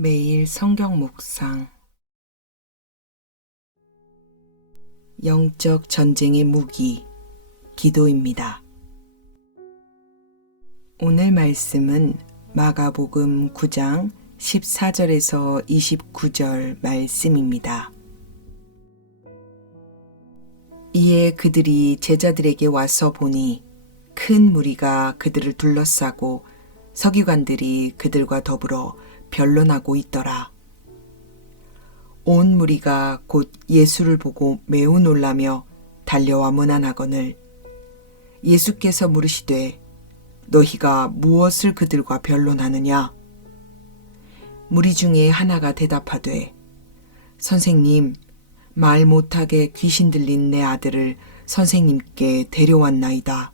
매일 성경 묵상. 영적 전쟁의 무기, 기도입니다. 오늘 말씀은 마가복음 9장 14절에서 29절 말씀입니다. 이에 그들이 제자들에게 와서 보니 큰 무리가 그들을 둘러싸고 서기관들이 그들과 더불어 변론하고 있더라. 온 무리가 곧 예수를 보고 매우 놀라며 달려와 문안하거늘 예수께서 물으시되 너희가 무엇을 그들과 변론하느냐? 무리 중에 하나가 대답하되 선생님, 말 못하게 귀신 들린 내 아들을 선생님께 데려왔나이다.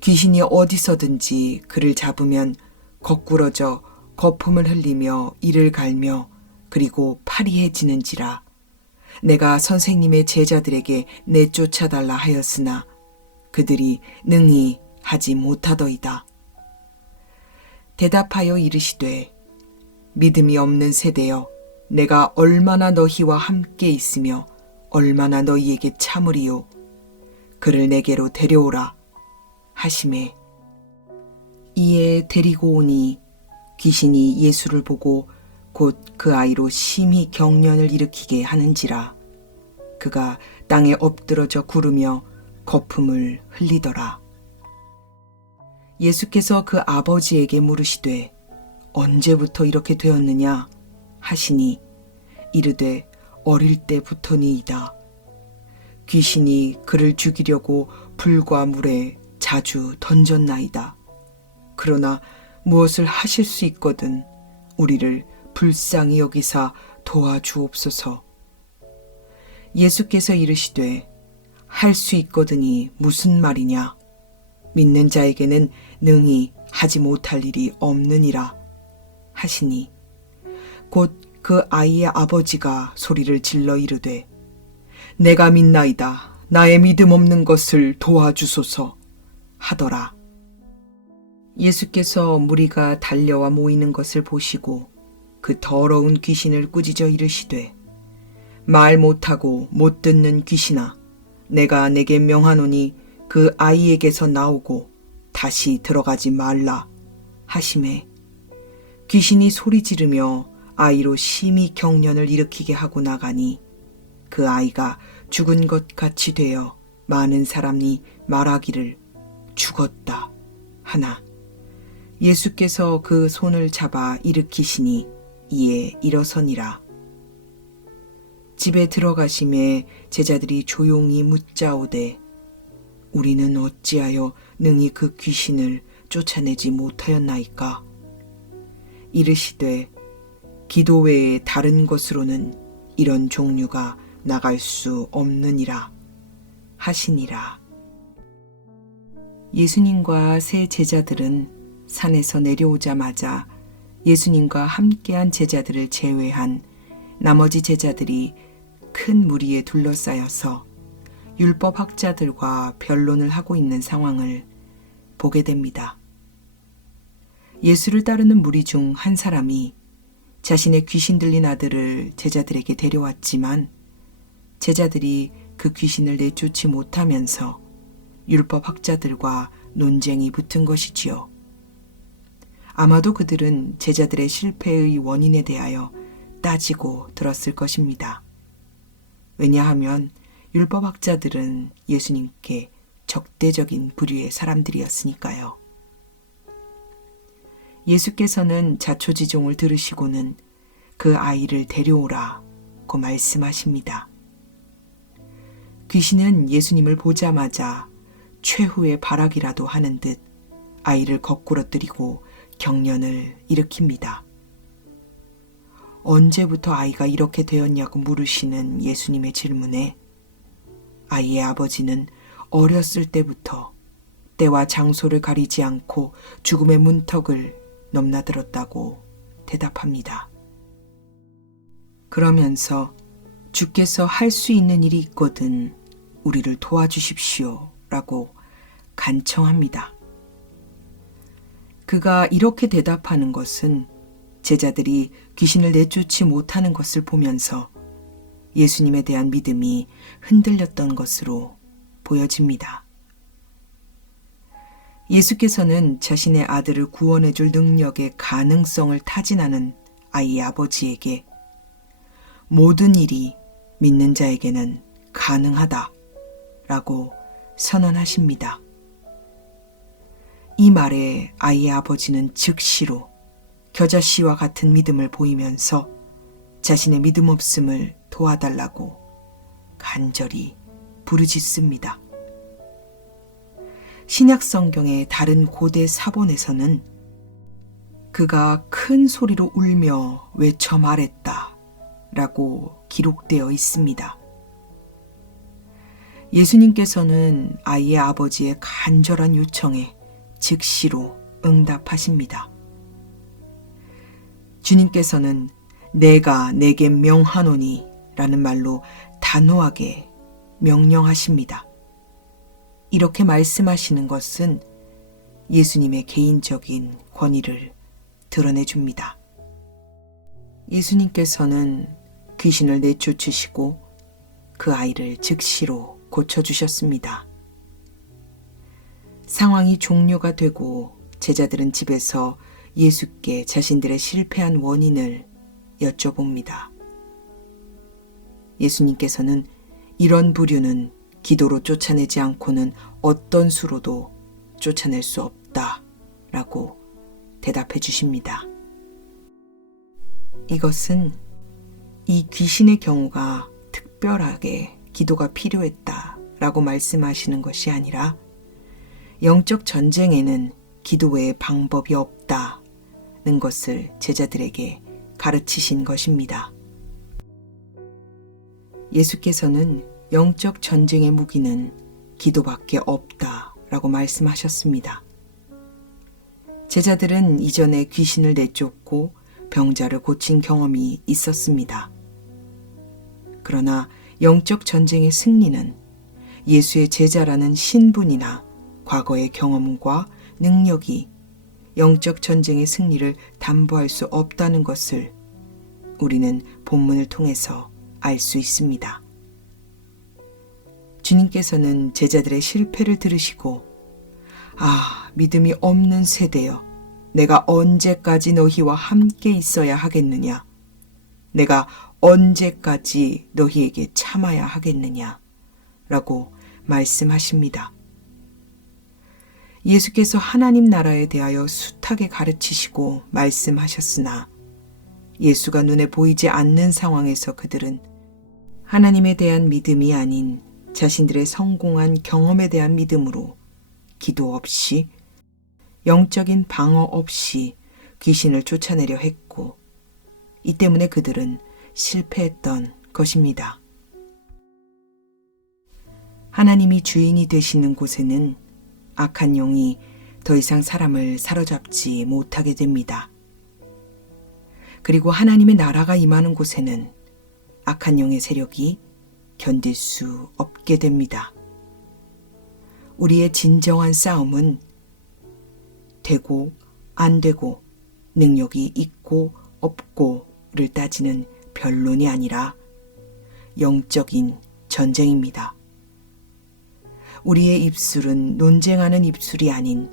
귀신이 어디서든지 그를 잡으면 거꾸러져 거품을 흘리며 이를 갈며 그리고 파리해지는지라. 내가 선생님의 제자들에게 내쫓아달라 하였으나 그들이 능히 하지 못하더이다. 대답하여 이르시되 믿음이 없는 세대여, 내가 얼마나 너희와 함께 있으며 얼마나 너희에게 참으리요. 그를 내게로 데려오라 하시매 이에 데리고 오니 귀신이 예수를 보고 곧 그 아이로 심히 경련을 일으키게 하는지라. 그가 땅에 엎드러져 구르며 거품을 흘리더라. 예수께서 그 아버지에게 물으시되 언제부터 이렇게 되었느냐 하시니 이르되 어릴 때부터니이다. 귀신이 그를 죽이려고 불과 물에 자주 던졌나이다. 그러나 무엇을 하실 수 있거든 우리를 불쌍히 여기사 도와주옵소서. 예수께서 이르시되 할 수 있거든이 무슨 말이냐? 믿는 자에게는 능히 하지 못할 일이 없느니라 하시니 곧 그 아이의 아버지가 소리를 질러 이르되 내가 믿나이다. 나의 믿음 없는 것을 도와주소서 하더라. 예수께서 무리가 달려와 모이는 것을 보시고 그 더러운 귀신을 꾸짖어 이르시되 말 못하고 못 듣는 귀신아, 내가 내게 명하노니 그 아이에게서 나오고 다시 들어가지 말라 하시매 귀신이 소리 지르며 아이로 심히 경련을 일으키게 하고 나가니 그 아이가 죽은 것 같이 되어 많은 사람이 말하기를 죽었다 하나 예수께서 그 손을 잡아 일으키시니 이에 일어서니라. 집에 들어가심에 제자들이 조용히 묻자오되 우리는 어찌하여 능히 그 귀신을 쫓아내지 못하였나이까? 이르시되 기도 외에 다른 것으로는 이런 종류가 나갈 수 없느니라 하시니라. 예수님과 세 제자들은 산에서 내려오자마자 예수님과 함께한 제자들을 제외한 나머지 제자들이 큰 무리에 둘러싸여서 율법학자들과 변론을 하고 있는 상황을 보게 됩니다. 예수를 따르는 무리 중 한 사람이 자신의 귀신 들린 아들을 제자들에게 데려왔지만 제자들이 그 귀신을 내쫓지 못하면서 율법학자들과 논쟁이 붙은 것이지요. 아마도 그들은 제자들의 실패의 원인에 대하여 따지고 들었을 것입니다. 왜냐하면 율법학자들은 예수님께 적대적인 부류의 사람들이었으니까요. 예수께서는 자초지종을 들으시고는 그 아이를 데려오라고 말씀하십니다. 귀신은 예수님을 보자마자 최후의 발악이라도 하는 듯 아이를 거꾸러뜨리고 경련을 일으킵니다. 언제부터 아이가 이렇게 되었냐고 물으시는 예수님의 질문에 아이의 아버지는 어렸을 때부터 때와 장소를 가리지 않고 죽음의 문턱을 넘나들었다고 대답합니다. 그러면서 주께서 할 수 있는 일이 있거든 우리를 도와주십시오 라고 간청합니다. 그가 이렇게 대답하는 것은 제자들이 귀신을 내쫓지 못하는 것을 보면서 예수님에 대한 믿음이 흔들렸던 것으로 보여집니다. 예수께서는 자신의 아들을 구원해 줄 능력의 가능성을 타진하는 아이의 아버지에게 모든 일이 믿는 자에게는 가능하다라고 선언하십니다. 이 말에 아이의 아버지는 즉시로 겨자씨와 같은 믿음을 보이면서 자신의 믿음 없음을 도와달라고 간절히 부르짖습니다. 신약 성경의 다른 고대 사본에서는 그가 큰 소리로 울며 외쳐 말했다 라고 기록되어 있습니다. 예수님께서는 아이의 아버지의 간절한 요청에 즉시로 응답하십니다. 주님께서는 내가 내게 명하노니 라는 말로 단호하게 명령하십니다. 이렇게 말씀하시는 것은 예수님의 개인적인 권위를 드러내줍니다. 예수님께서는 귀신을 내쫓으시고 그 아이를 즉시로 고쳐주셨습니다. 상황이 종료가 되고 제자들은 집에서 예수께 자신들의 실패한 원인을 여쭤봅니다. 예수님께서는 이런 부류는 기도로 쫓아내지 않고는 어떤 수로도 쫓아낼 수 없다 라고 대답해 주십니다. 이것은 이 귀신의 경우가 특별하게 기도가 필요했다 라고 말씀하시는 것이 아니라 영적 전쟁에는 기도 외에 방법이 없다는 것을 제자들에게 가르치신 것입니다. 예수께서는 영적 전쟁의 무기는 기도밖에 없다라고 말씀하셨습니다. 제자들은 이전에 귀신을 내쫓고 병자를 고친 경험이 있었습니다. 그러나 영적 전쟁의 승리는 예수의 제자라는 신분이나 과거의 경험과 능력이 영적 전쟁의 승리를 담보할 수 없다는 것을 우리는 본문을 통해서 알 수 있습니다. 주님께서는 제자들의 실패를 들으시고 믿음이 없는 세대여, 내가 언제까지 너희와 함께 있어야 하겠느냐? 내가 언제까지 너희에게 참아야 하겠느냐? 라고 말씀하십니다. 예수께서 하나님 나라에 대하여 숱하게 가르치시고 말씀하셨으나 예수가 눈에 보이지 않는 상황에서 그들은 하나님에 대한 믿음이 아닌 자신들의 성공한 경험에 대한 믿음으로 기도 없이 영적인 방어 없이 귀신을 쫓아내려 했고, 이 때문에 그들은 실패했던 것입니다. 하나님이 주인이 되시는 곳에는 악한 영이 더 이상 사람을 사로잡지 못하게 됩니다. 그리고 하나님의 나라가 임하는 곳에는 악한 영의 세력이 견딜 수 없게 됩니다. 우리의 진정한 싸움은 되고 안 되고 능력이 있고 없고를 따지는 변론이 아니라 영적인 전쟁입니다. 우리의 입술은 논쟁하는 입술이 아닌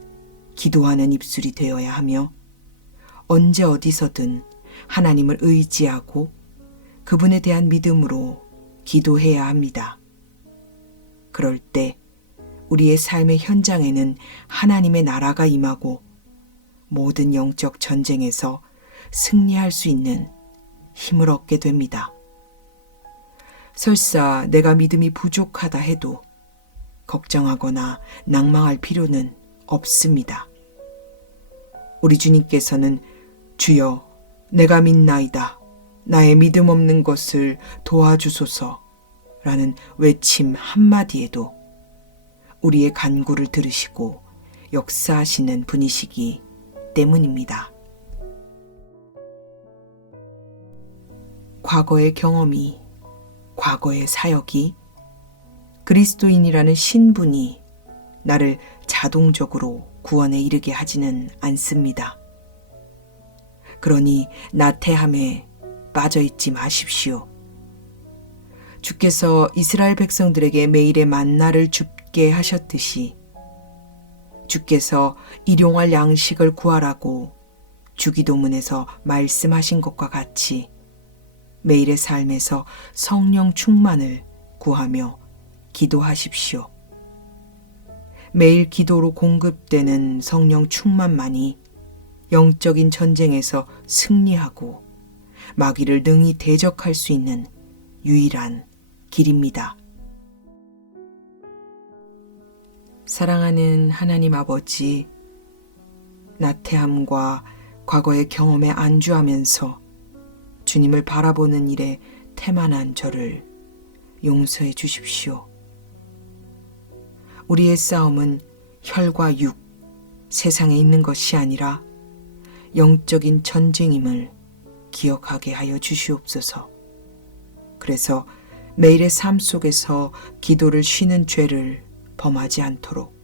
기도하는 입술이 되어야 하며, 언제 어디서든 하나님을 의지하고 그분에 대한 믿음으로 기도해야 합니다. 그럴 때 우리의 삶의 현장에는 하나님의 나라가 임하고 모든 영적 전쟁에서 승리할 수 있는 힘을 얻게 됩니다. 설사 내가 믿음이 부족하다 해도 걱정하거나 낭망할 필요는 없습니다. 우리 주님께서는 주여 내가 믿나이다, 나의 믿음 없는 것을 도와주소서 라는 외침 한마디에도 우리의 간구를 들으시고 역사하시는 분이시기 때문입니다. 과거의 경험이, 과거의 사역이, 그리스도인이라는 신분이 나를 자동적으로 구원에 이르게 하지는 않습니다. 그러니 나태함에 빠져있지 마십시오. 주께서 이스라엘 백성들에게 매일의 만나를 줍게 하셨듯이 주께서 일용할 양식을 구하라고 주기도문에서 말씀하신 것과 같이 매일의 삶에서 성령 충만을 구하며 기도하십시오. 매일 기도로 공급되는 성령 충만만이 영적인 전쟁에서 승리하고 마귀를 능히 대적할 수 있는 유일한 길입니다. 사랑하는 하나님 아버지, 나태함과 과거의 경험에 안주하면서 주님을 바라보는 일에 태만한 저를 용서해 주십시오. 우리의 싸움은 혈과 육, 세상에 있는 것이 아니라 영적인 전쟁임을 기억하게 하여 주시옵소서. 그래서 매일의 삶 속에서 기도를 쉬는 죄를 범하지 않도록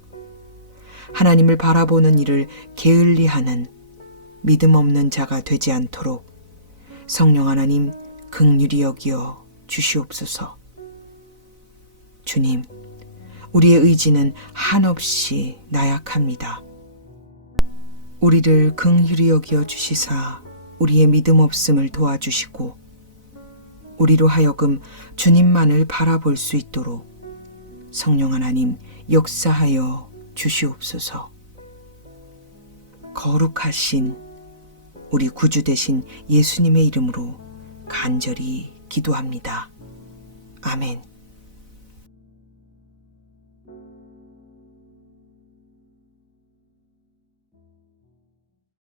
하나님을 바라보는 일을 게을리하는 믿음 없는 자가 되지 않도록 성령 하나님 긍휼히 여기어 주시옵소서. 주님, 우리의 의지는 한없이 나약합니다. 우리를 긍휼히 여기어 주시사 우리의 믿음 없음을 도와주시고 우리로 하여금 주님만을 바라볼 수 있도록 성령 하나님 역사하여 주시옵소서. 거룩하신 우리 구주 되신 예수님의 이름으로 간절히 기도합니다. 아멘.